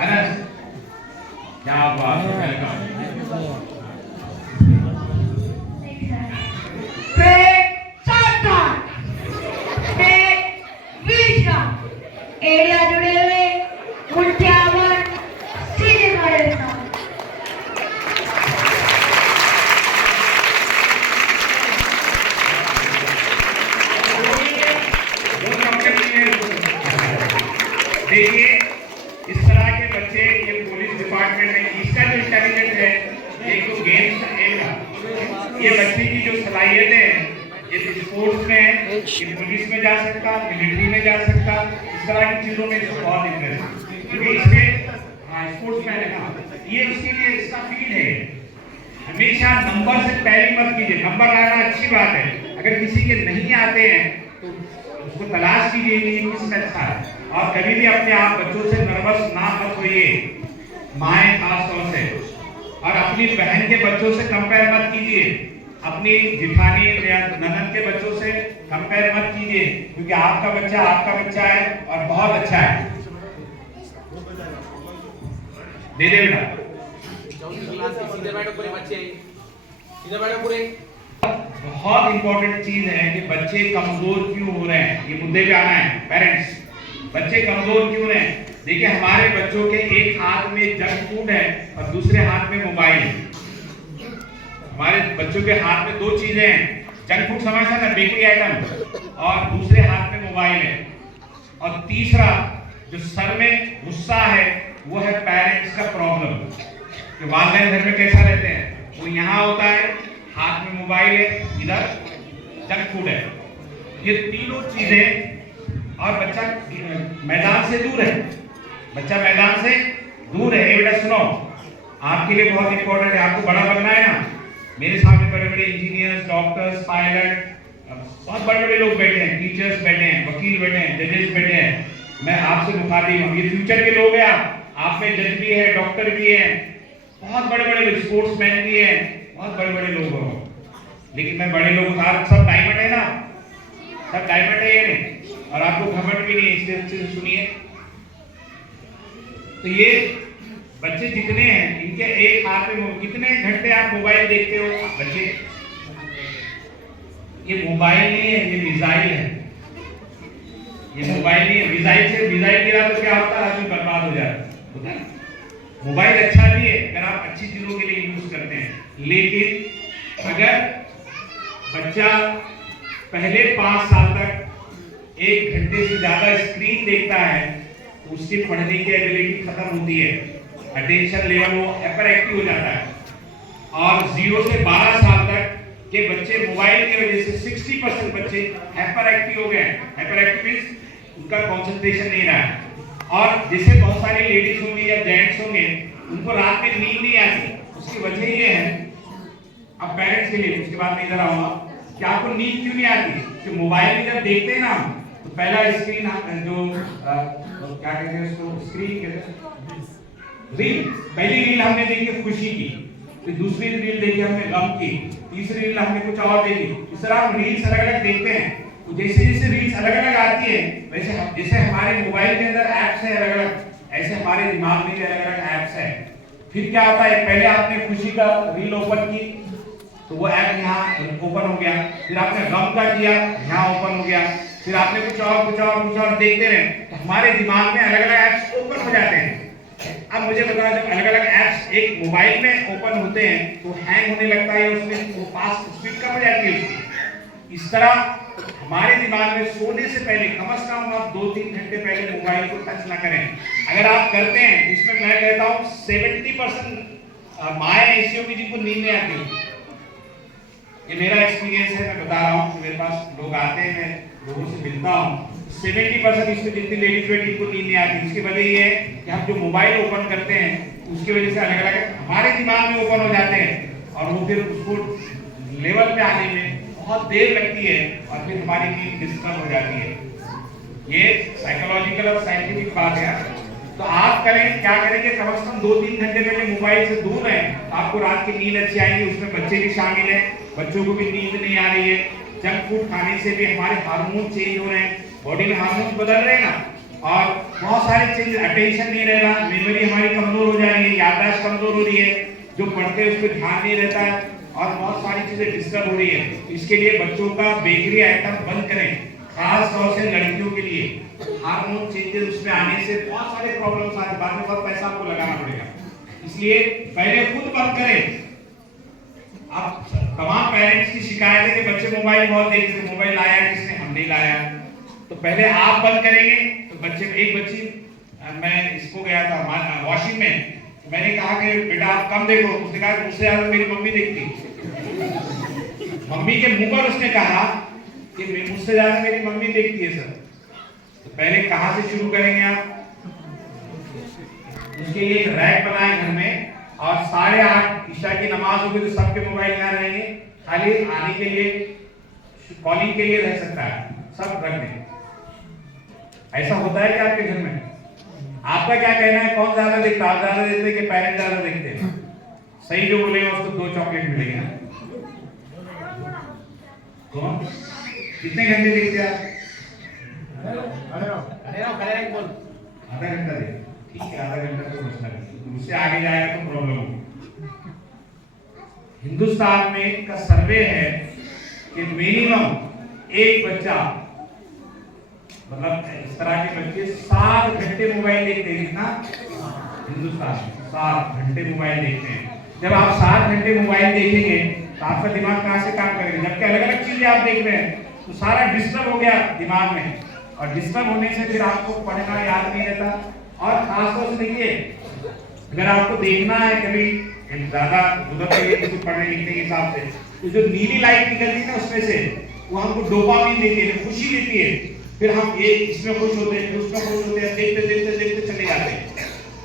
है। क्या बात है, वेलकम। पेट चाटा, पेट विश्रा, एरिया जुड़े हुए, मुठ्ठियावर, सीधे खड़े रहना। देखिए इस तरह के बच्चे ये पुलिस डिपार्टमेंट में, इसका जो इंटेलिजेंस है, एक तो गेम्स खेलना, ये बच्चे की जो सलाहियतें हैं, ये स्पोर्ट्स में है, ये पुलिस में जा सकता, मिलिट्री में जा सकता, इस तरह की चीजों में इसको बहुत इंटरेस्ट है, क्योंकि इसमें स्पोर्ट्स मैन है ना, ये उसके लिए इसका फील्ड है। हमेशा नंबर से तैयारी मत कीजिए, नंबर आना अच्छी बात है, अगर किसी के नहीं आते हैं तो उसको तलाश कीजिए कि किसमें अच्छा है। और कभी भी अपने आप बच्चों से नर्वस ना मत होइए, माएँ खास तौर से, और अपनी बहन के बच्चों से कंपेयर मत कीजिए, अपनी जिठानी या ननद के बच्चों से कंपेयर मत कीजिए, क्योंकि आपका बच्चा है और बहुत अच्छा है। दे दे बेटा, सीधे बैठो पूरे बच्चे, सीधे बैठो पूरे। बहुत इंपॉर्टेंट चीज है कि बच्चे कमजोर क्यों हो रहे हैं, ये मुद्दे पे आना है। पेरेंट्स, बच्चे कमजोर क्यों रहे हैं? देखिए हमारे बच्चों के एक हाथ में जंक फूड है और दूसरे हाथ में मोबाइल है। हमारे बच्चों के हाथ में दो चीजें हैं, जंक फूड समझता है ना, बेकरी आइटम, और दूसरे हाथ में मोबाइल है। और तीसरा जो सर में गुस्सा है वो है पेरेंट्स का प्रॉब्लम, कि वालिदैन घर में कैसा रहते हैं, वो यहाँ होता है, हाथ में मोबाइल है, इधर जंक फूड है। ये तीनों चीजें, और बच्चा मैदान से दूर है, बच्चा मैदान से दूर है। बेटा सुनो, आपके लिए बहुत इंपॉर्टेंट है, आपको बड़ा बनना है ना। मेरे सामने बड़े बड़े इंजीनियर्स, डॉक्टर्स, पायलट, बहुत बड़े बड़े लोग बैठे हैं, टीचर्स बैठे हैं, वकील बैठे हैं, जजेस बैठे हैं। मैं आपसे मुखातिब हूँ, ये फ्यूचर के लोग हैं। आप में जज भी है, डॉक्टर भी है, बहुत बड़े बड़े स्पोर्ट्समैन भी हैं, बहुत बड़े बड़े लोग हो। लेकिन मैं बड़े लोग, सब डायमंड है ना, सब डायमंड है ये नहीं, और आपको घमंड भी नहीं, इसलिए अच्छे से सुनिए। तो ये बच्चे जितने हैं, इनके एक हाथ में, कितने घंटे आप मोबाइल देखते हो बच्चे? ये मोबाइल नहीं है, ये मिसाइल है। ये मोबाइल नहीं है, मिसाइल से मिसाइल गिरा तो क्या होता है, आदमी बर्बाद हो जाता है। मोबाइल अच्छा भी है अगर आप अच्छी चीजों के लिए यूज करते हैं, लेकिन अगर बच्चा पहले 5 साल तक 1 घंटे से ज्यादा स्क्रीन देखता है तो उसकी पढ़ने की एबिलिटी खत्म होती है, अटेंशन लेवल वो हाइपर एक्टिव हो जाता है। और 0 से 12 साल तक के बच्चे मोबाइल की वजह से 60% बच्चे हाइपर एक्टिव हो गए हैं। हाइपर एक्टिव मींस उनका कंसंट्रेशन नहीं रहा है। और जैसे बहुत सारी लेडीज होंगी या जेंट्स होंगे, उनको रात में नींद नहीं आती, उसकी वजह ये है, अब पेरेंट्स के लिए उसके बाद मैं इधर आऊंगा कि आपको नींद क्यों नहीं आती, कि मोबाइल में जब देखते हैं ना तो पहला स्क्रीन जो क्या कहते हैं उसको, स्क्रीन कहते हैं, रील, पहली रील हमने देखी खुशी की, फिर दूसरी रील देखी हमने गम की, तीसरी रील हमने कुछ और देखी। इस तरह हम रील्स अलग अलग देखते हैं। तो जैसे जैसे रील्स अलग अलग आती है, वैसे जैसे हमारे मोबाइल के अंदर ऐप्स है अलग अलग, ऐसे हमारे दिमाग में भी अलग अलग ऐप्स है। फिर क्या होता है, पहले आपने खुशी का रील ओपन की तो वो ऐप यहाँ ओपन हो गया, फिर आपने गम का किया, यहाँ ओपन हो गया, फिर आपने कुछ और देखते रहे, तो हमारे दिमाग में अलग अलग ऐप्स ओपन हो जाते हैं। अब मुझे बताओ, जब अलग अलग ऐप्स एक मोबाइल में ओपन होते हैं तो हैंग होने लगता है, उसमें वो फास्ट स्पीड कम हो जाती है उसकी। इस तरह हमारे दिमाग में सोने से पहले कम से कम आप 2-3 घंटे पहले मोबाइल को टच ना करें। अगर आप करते हैं, इसमें मैं कहता हूँ 70% माएँ ऐसी होगी जिनको नींद नहीं आती। ये मेरा एक्सपीरियंस है, मैं बता रहा हूँ, मेरे पास लोग आते हैं, मैं लोगों से मिलता हूँ, 70% इसमें जितनी लेडीज बैठी इनको नींद नहीं आती। इसकी वजह ये है कि हम जो मोबाइल ओपन करते हैं उसकी वजह से अलग अलग हमारे दिमाग में ओपन हो जाते हैं, और वो फिर उसको लेवल पे आने में बहुत देर लगती है, और फिर हमारी नींद डिस्टर्ब हो जाती है। ये साइकोलॉजिकल और साइंटिफिक बात है। तो आप करें, क्या करेंगे, कम से कम 2-3 घंटे पहले मोबाइल से दूर रहें, आपको रात की नींद अच्छी आएगी। उसमें बच्चे भी शामिल हैं, बच्चों को भी नींद नहीं आ रही है। जंक फूड खाने से भी हमारे हार्मोन चेंज हो रहे हैं, बॉडी में हार्मोन बदल रहे हैं ना, और बहुत सारे चीज, अटेंशन नहीं रह रहा, मेमोरी हमारी कमजोर हो जा रही है, याददाश्त याददाश्त कमजोर हो रही है, जो पढ़ते हैं उस पर ध्यान नहीं रहता है और बहुत सारी चीजें डिस्टर्ब हो रही है। इसके लिए बच्चों का बेकरी आइटम बंद करें, खास तौर से लड़कियों के लिए। हार्मोन चेंजेस उसमें आने से बहुत सारे प्रॉब्लम्स आते हैं, बाद में बहुत पैसा आपको लगाना पड़ेगा, इसलिए पहले खुद बंद करें। अब तमाम पेरेंट्स की शिकायत है कि बच्चे मोबाइल बहुत देखते हैं, मोबाइल लाया किसने, हम नहीं लाया। तो पहले आप बंद करेंगे तो बच्चे, एक बच्ची, मैं इसको गया था वॉशिंग में, मैंने कहा कि बेटा आप कम देखो, उसने कहा मुझसे ज्यादा मेरी मम्मी देखती। मम्मी के मुंह पर उसने कहा कि मुझसे ज्यादा मेरी मम्मी देखती है सर। तो पहले कहां से शुरू करेंगे आप? उसके लिए एक रैक बनाए घर में, और 8:30 ईशा की नमाज होगी तो सबके मोबाइल यहाँ रहेंगे, खाली आने के लिए, कॉलिंग के लिए रह सकता है, सब रख दें। ऐसा होता है क्या आपके घर में? आपका क्या कहना है, कौन ज्यादा देखता है? आप ज्यादा देखते हैं कि पेरेंट्स ज्यादा देखते हैं? सही जो बोलेगा उसको 2 चॉकलेट मिलेंगे। कौन कितने घंटे देखते हैं आप? आधा घंटा देखते, ठीक है, आधा घंटा तो मसला नहीं, उससे आगे जाएगा तो प्रॉब्लम होगी। हिंदुस्तान में का सर्वे है कि मिनिमम एक बच्चा, मतलब इस तरह के बच्चे 7 घंटे मोबाइल देखते हैं। कितना? हिंदुस्तान में 7 घंटे मोबाइल देखते हैं। जब आप 7 घंटे मोबाइल देखेंगे तो आपका दिमाग कहां से काम करेगा? जबकि अलग अलग चीजें आप देख रहे हैं तो सारा डिस्टर्ब हो गया दिमाग में, और डिस्टर्ब होने से फिर आपको पढ़ना याद नहीं रहता। और खासतौर से देखिए, अगर आपको देखना है कभी ज्यादा उधर पढ़ने लिखने के हिसाब से, तो जो नीली लाइट निकलती है ना उसमें से, वो हमको डोपामिन देती है, खुशी देती है, फिर हम ये इसमें खुश होते हैं, फिर उसमें खुश होते हैं, देखते देखते देखते चले जाते हैं,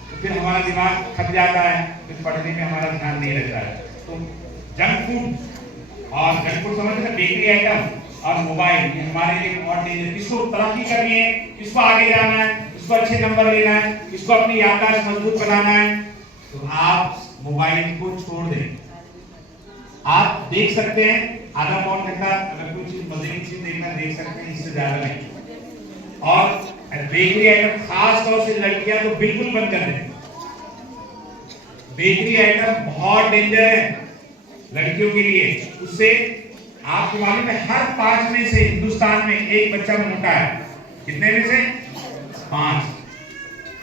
तो फिर हमारा दिमाग थक जाता है, फिर पढ़ने में हमारा ध्यान नहीं रहता है। तो जंक फूड, और जंक फूड समझते हैं, बेकरी आइटम और मोबाइल, ये हमारे लिए बहुत डेंजर। किसको तरक्की करनी है, किसको आगे जाना है, किसको अच्छे नंबर लेना है, किसको अपनी याददाश्त मजबूत बनाना है, तो आप मोबाइल को छोड़ दें। आप देख सकते हैं आधा पौन घंटा, अगर कोई चीज मजे की चीज देखना देख सकते हैं, इससे ज्यादा नहीं। और बेकरी आइटम खास तौर से लड़कियां तो बिल्कुल बंद कर दें। बेकरी आइटम बहुत डेंजर है लड़कियों के लिए। उससे आपको मालूम है हर 5 में से हिंदुस्तान में एक बच्चा मोटा है। कितने में से? 5।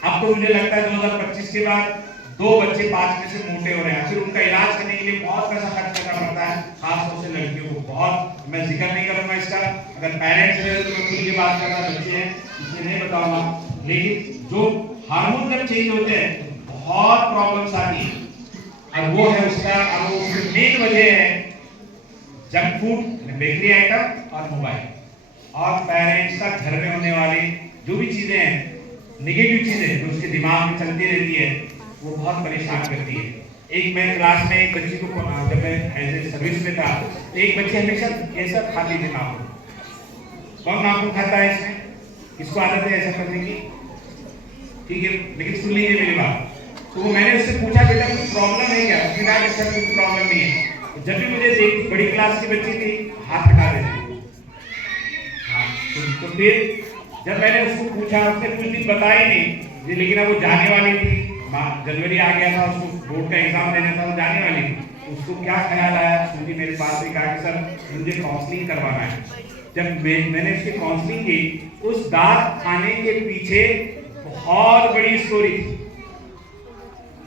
अब तो मुझे लगता है 2025 के बाद 2 बच्चे 5 में से मोटे हो रहे हैं। फिर उनका इलाज करने के लिए बहुत पैसा खर्च करना पड़ता है, खासतौर से लड़कियों को। बहुत, मैं जिक्र नहीं करूंगा इसका, अगर पेरेंट्स रहे तो मैं खुल के बात करना, बच्चे हैं इसलिए नहीं बताऊंगा। लेकिन जो हार्मोन जब चेंज होते हैं बहुत प्रॉब्लम्स आती है, और वो है उसका, अब उसकी मेन वजह है जंक फूड, बेकरी आइटम और मोबाइल। और पेरेंट्स का घर में होने वाली जो भी चीजें हैं, नेगेटिव चीजें जो उसके दिमाग में चलती रहती है, वो बहुत परेशान करती है। एक मैं क्लास में एक बच्ची को, जब मैं एज ए सर्विस में था, तो एक बच्ची हमेशा ऐसा खाती थी नाखून। कौन नाखून खाता है इसमें? किसको आदत है ऐसा करने की? ठीक है, लेकिन सुन लीजिए मेरी बात। तो मैंने उससे पूछा बेटा कुछ प्रॉब्लम है क्या? उसने कहा कि सर कुछ प्रॉब्लम नहीं है। जब भी मुझे देखती, बड़ी क्लास की बच्ची थी, हाथ हटा देती। हाँ, तो फिर जब मैंने उसको पूछा, उसने कुछ दिन बताया नहीं, लेकिन अब वो जाने वाली थी, जनवरी आ गया था, उसको बोर्ड का एग्जाम देना था, वो जाने वाली थी। उसको क्या ख्याल आया, उसने मेरे पास से कहा कि सर मुझे काउंसलिंग करवाना है। जब मैंने उसकी काउंसलिंग की, उस दांत खाने के पीछे बहुत बड़ी स्टोरी थी।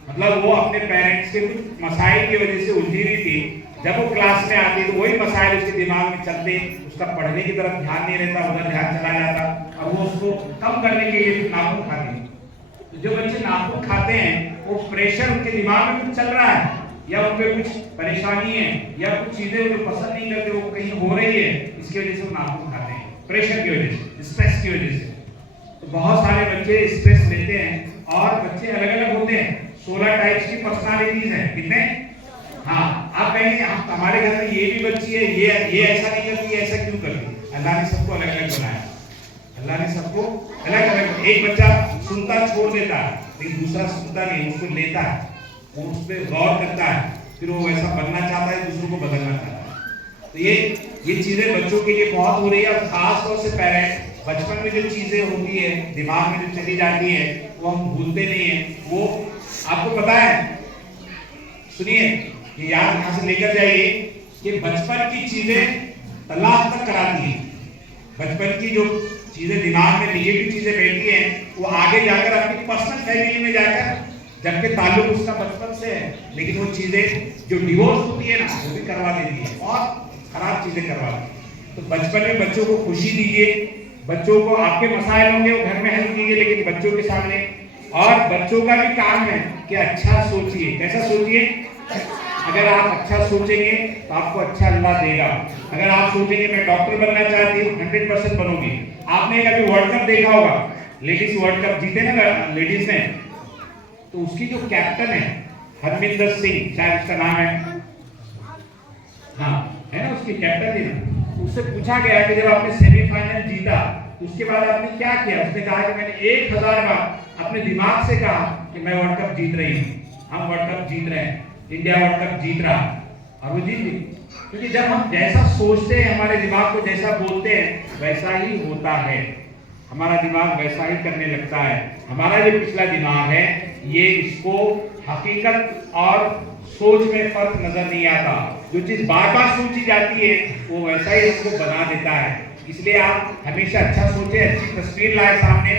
मतलब वो अपने पेरेंट्स के कुछ मसाइल की वजह से उलझी हुई थी। जब वो क्लास में आती तो वही मसाइल उसके दिमाग में चलते, उसका पढ़ने की तरफ ध्यान नहीं रहता, उधर ध्यान चला जाता, और वो उसको कम करने के लिए नाखून खाती। तो जो बच्चे नाखून खाते हैं, वो प्रेशर उनके दिमाग में कुछ चल रहा है, या उन पे कुछ परेशानी है, या कुछ चीजें जो पसंद नहीं करते वो कहीं हो रही है, इसकी वजह से वो नाखून खाते हैं, प्रेशर की वजह से, स्ट्रेस की वजह से। तो बहुत सारे बच्चे स्ट्रेस लेते हैं, और बच्चे अलग अलग होते हैं। 16 टाइप्स की पर्सनालिटीज हैं। कितने? हाँ, आप कहेंगे हमारे घर में ये भी बच्ची है, ये ऐसा नहीं करती, ऐसा क्यों करती? अल्लाह ने सबको अलग अलग बनाया। अल्लाह ने सबको अलग अलग, एक बच्चा सुनता छोड़ देता है, लेकिन दूसरा सुनता नहीं, उसको लेता है, वो उस पर गौर करता है, फिर वो वैसा बनना चाहता है, दूसरों को बदलना चाहता है। तो ये चीजें बच्चों के लिए बहुत हो रही है, और खास तौर से पेरेंट्स बचपन में जो चीजें होती है, दिमाग में जो चली जाती है, वो हम भूलते नहीं है। वो आपको पता है सुनिए, ये याद यहाँ से लेकर जाइए कि बचपन की चीजें तलाक तक कराती है। बचपन की जो चीजें दिमाग में निगेटिव चीजें बैठती हैं, वो आगे जाकर अपनी पर्सनल फैमिली में जाकर, जबकि ताल्लुक उसका बचपन से है, लेकिन वो चीजें जो डिवोर्स होती है ना, वो भी करवा देती है और खराब चीजें करवा देती है। तो बचपन में बच्चों को खुशी दीजिए, बच्चों को आपके मसाइल होंगे वो घर में हेल्प कीजिए, लेकिन बच्चों के सामने। और बच्चों का भी काम है कि अच्छा सोचिए। कैसा सोचिए? अगर आप अच्छा सोचेंगे तो आपको अच्छा अल्लाह देगा। अगर आप सोचेंगे मैं डॉक्टर बनना चाहती हूँ, 100% बनोगे। आपने कभी वर्ल्ड कप देखा होगा, लेडीज वर्ल्ड कप जीते ना लेडीज ने, तो उसकी जो कैप्टन है हरमिंदर सिंह, शायद उसका नाम है, हाँ है ना, उसकी कैप्टन थी ना। उससे पूछा गया कि जब आपने सेमीफाइनल जीता उसके बाद आपने क्या किया? उसने कहा कि मैंने 1000 बार अपने दिमाग से कहा कि मैं वर्ल्ड कप जीत रही हूँ, हम वर्ल्ड कप जीत रहे हैं, इंडिया वर्ल्ड कप जीत रहा, और वो जीत गई। क्योंकि जब हम जैसा सोचते हैं, हमारे दिमाग को जैसा बोलते हैं, वैसा ही होता है। हमारा दिमाग वैसा ही करने लगता है। हमारा जो पिछला दिमाग है, ये इसको हकीकत और सोच में फर्क नजर नहीं आता। जो चीज बार बार सोची जाती है वो वैसा ही इसको बना देता है। इसलिए आप हमेशा अच्छा सोचे, अच्छी तस्वीर लाए सामने,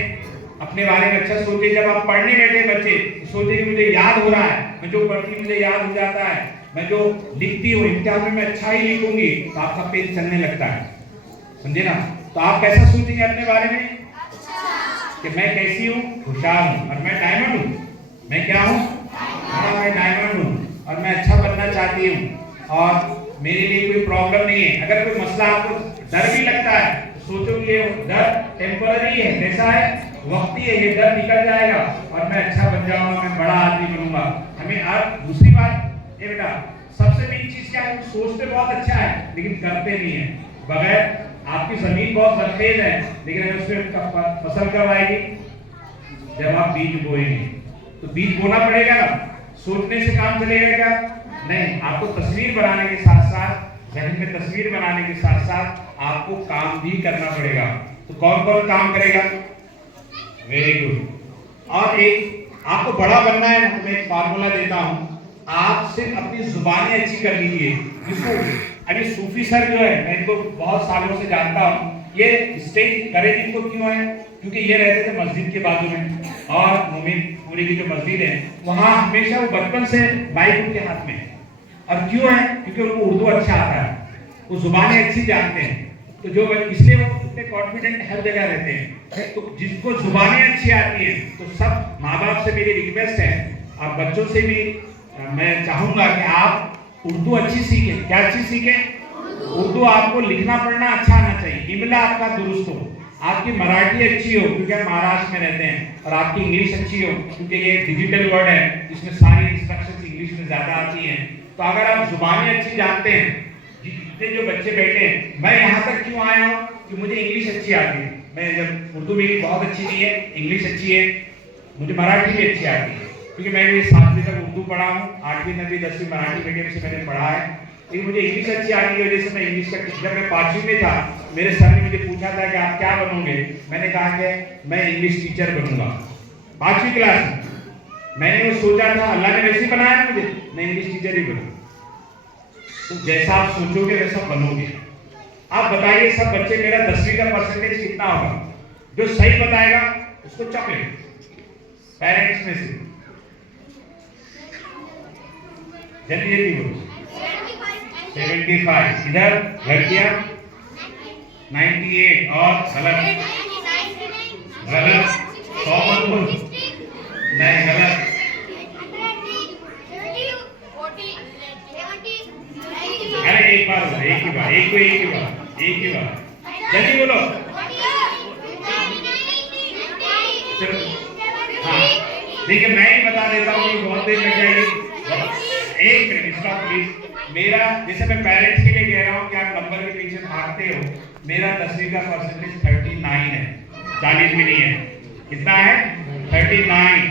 अपने बारे में अच्छा सोचे। जब आप पढ़ने बैठे बच्चे, सोचे कि मुझे याद हो रहा है, मैं जो पढ़ती हूँ मुझे याद हो जाता है, मैं जो लिखती हूँ इम्तिहान में मैं अच्छा ही लिखूंगी, तो आपका पेज चलने लगता है। समझे ना? तो आप कैसा सोचेंगे अपने बारे में कि मैं कैसी हूँ? होशियार हूँ और मैं डायमंड हूँ। मैं क्या हूँ? हाँ, मैं डायमंड हूँ और मैं अच्छा बनना चाहती हूँ और मेरे लिए कोई प्रॉब्लम नहीं है। अगर कोई मसला आपको डर भी लगता है तो सोचो कि ये डर टेम्पररी है, कैसा है? वक्ती है, ये डर निकल जाएगा और मैं अच्छा बन जाऊंगा, मैं बड़ा आदमी बनूंगा। हमें और दूसरी बात ये बेटा, सबसे मेन चीज क्या है? सोचते बहुत अच्छा है लेकिन करते नहीं है। बगैर आपकी जमीन बहुत जरखेज है, लेकिन उसमें फसल कब आएगी? जब आप बीज बोएंगे। तो बीज बोना पड़ेगा ना, सोचने से काम चलेगा क्या? नहीं। आपको तस्वीर बनाने के साथ साथ, जहन में तस्वीर बनाने के साथ साथ आपको काम भी करना पड़ेगा। तो कौन कौन काम करेगा? Very good. और एक आपको बड़ा बनना है ना, मैं एक फार्मूला देता हूँ, आप सिर्फ अपनी जुबानें अच्छी कर लीजिए। जिसको अभी सूफी सर जो है, मैं इनको बहुत सालों से जानता हूँ, ये स्टेज करे इनको क्यों है? क्योंकि ये रहते थे मस्जिद के बाजू में, और मोमिन पूरी की जो मस्जिद है वहाँ हमेशा वो बचपन से माइक उनके हाथ में है। और क्यों है? क्योंकि उनको उर्दू अच्छा आता है, वो जुबानें अच्छी जानते हैं, तो जो इसलिए वो इतने कॉन्फिडेंट हर जगह रहते हैं। तो जिसको जुबानें अच्छी आती हैं, तो सब माँ बाप से मेरी रिक्वेस्ट है, आप बच्चों से भी मैं चाहूंगा कि आप उर्दू अच्छी सीखें। क्या अच्छी सीखें? उर्दू आपको लिखना पढ़ना अच्छा आना चाहिए, इमला आपका दुरुस्त हो, आपकी मराठी अच्छी हो क्योंकि आप महाराष्ट्र में रहते हैं, और आपकी इंग्लिश अच्छी हो क्योंकि ये डिजिटल वर्ड है, इसमें सारी इंस्ट्रक्शंस इंग्लिश में ज्यादा आती हैं। तो अगर आप जुबानें अच्छी जानते हैं, जितने जो बच्चे बैठे हैं, मैं यहाँ तक क्यों आया हूँ कि मुझे इंग्लिश अच्छी आती है। मैं जब उर्दू मेरी बहुत अच्छी नहीं है, इंग्लिश अच्छी है, मुझे मराठी भी अच्छी आती है, क्योंकि मैंने 7वीं तक उर्दू पढ़ा हूँ, 8वीं 9वीं 10वीं मराठी मीडियम से मैंने पढ़ा है। लेकिन मुझे इंग्लिश अच्छी आने की वजह से मैं इंग्लिश का, जब मैं 5वीं में था मेरे सर ने मुझे पूछा था कि आप क्या बनोगे, मैंने कहा कि मैं इंग्लिश टीचर बनूंगा। 5वीं क्लास में मैंने वो सोचा था, अल्लाह ने वैसे बनाया ना मुझे, मैं इंग्लिश टीचर ही बनूंगा। तो जैसा आप सोचोगे वैसा बनोगे। आप बताइए सब बच्चे, मेरा 10वीं का परसेंटेज कितना होगा? जो सही बताएगा उसको चॉकलेट, पेरेंट्स में से जल्दी जल्दी बोलो। 75। इधर लड़कियां 98 और गलत गलत 100 मत बोलो, नहीं गलत। अरे एक बार बोलो, एक ही बार, एक ही बार जल्दी बोलो। हाँ देखिए, मैं ही बता देता हूँ कि बहुत देर लग जाएगी। एक मिनट स्टॉप प्लीज। मेरा, जैसे मैं पेरेंट्स के लिए कह रहा हूँ कि आप नंबर के पीछे भागते हो, मेरा 10वीं का परसेंटेज 39 है, 40 भी नहीं है। कितना है? 39।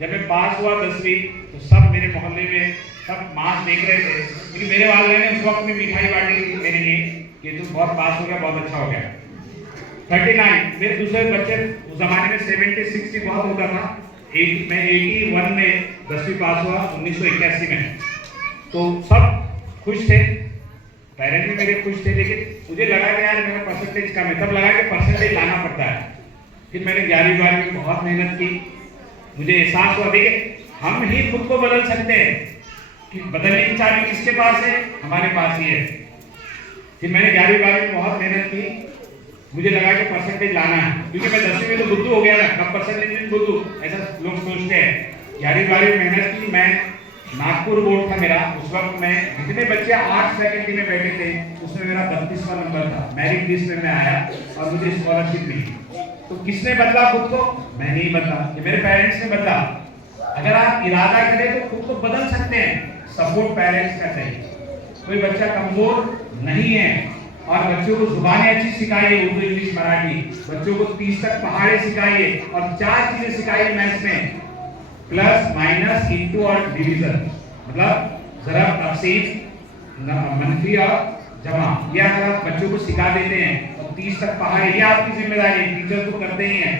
जब मैं पास हुआ 10वीं तो सब मेरे मोहल्ले में सब मार्क्स देख रहे थे, क्योंकि मेरे वाले ने उस वक्त में मिठाई बांटी थी मेरे लिए कि तू बहुत पास हो गया, बहुत अच्छा हो गया। 39। मेरे दूसरे बच्चे उस जमाने में 70 60 बहुत होता था। मैं 81 में 10वीं पास हुआ, 1981 में। तो सब खुश थे, पेरेंट्स भी मेरे खुश थे, लेकिन मुझे लगा कि यार मेरा परसेंटेज कम है। तब लगा कि परसेंटेज लाना पड़ता है। फिर मैंने 11वीं 12वीं में बहुत मेहनत की। मुझे एहसास हुआ देखिए हम ही खुद को बदल सकते हैं कि बदलने की चाबी किसके पास है, हमारे पास ही है। फिर मैंने 11वीं 12वीं में बहुत मेहनत की। मुझे लगा कि परसेंटेज लाना है, क्योंकि मैं 10वीं में तो बुद्धू हो गया ना, कम परसेंटेज में बुद्धू, ऐसा लोग सोचते हैं। 11वीं 12वीं में मेहनत की। मैं नागपुर बोर्ड था मेरा, उस वक्त मैं जितने बच्चे 8 फैकल्टी में बैठे थे उसमें मेरा 32वां नंबर था। मेरिट लिस्ट में मैं आया और मुझे स्कॉलरशिप मिली। तो किसने बदला खुद को? मैं नहीं बदला, ये मेरे पेरेंट्स ने बदला। अगर आप इरादा करें तो खुद को बदल सकते हैं। सपोर्ट पेरेंट्स का चाहिए। कोई बच्चा कमजोर नहीं है और बच्चों को जुबानें अच्छी सिखाइए, उर्दू इंग्लिश मराठी। बच्चों को 30 तक पहाड़े सिखाइए और 4 चीजें सिखाइए मैथ्स में, प्लस माइनस इंटू और डिवीजन, मतलब जरा तफसील, मनफी और जमा। ये अगर आप बच्चों को सिखा देते हैं और 30 तक पहाड़े, ये आपकी जिम्मेदारी है, टीचर तो करते ही हैं।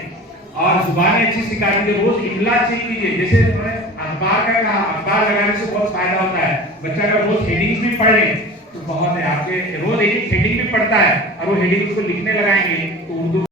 और जुबानें अच्छी सिखा दीजिए, रोज इमला चेक कीजिए। जैसे अखबार का कहा, अखबार लगाने से बहुत फायदा होता है। बच्चा अगर रोज हेडिंग्स भी पढ़ ले तो बहुत है, आपके रोज एक हेडिंग भी पढ़ता है और वो हेडिंग उसको लिखने लगाएंगे तो उर्दू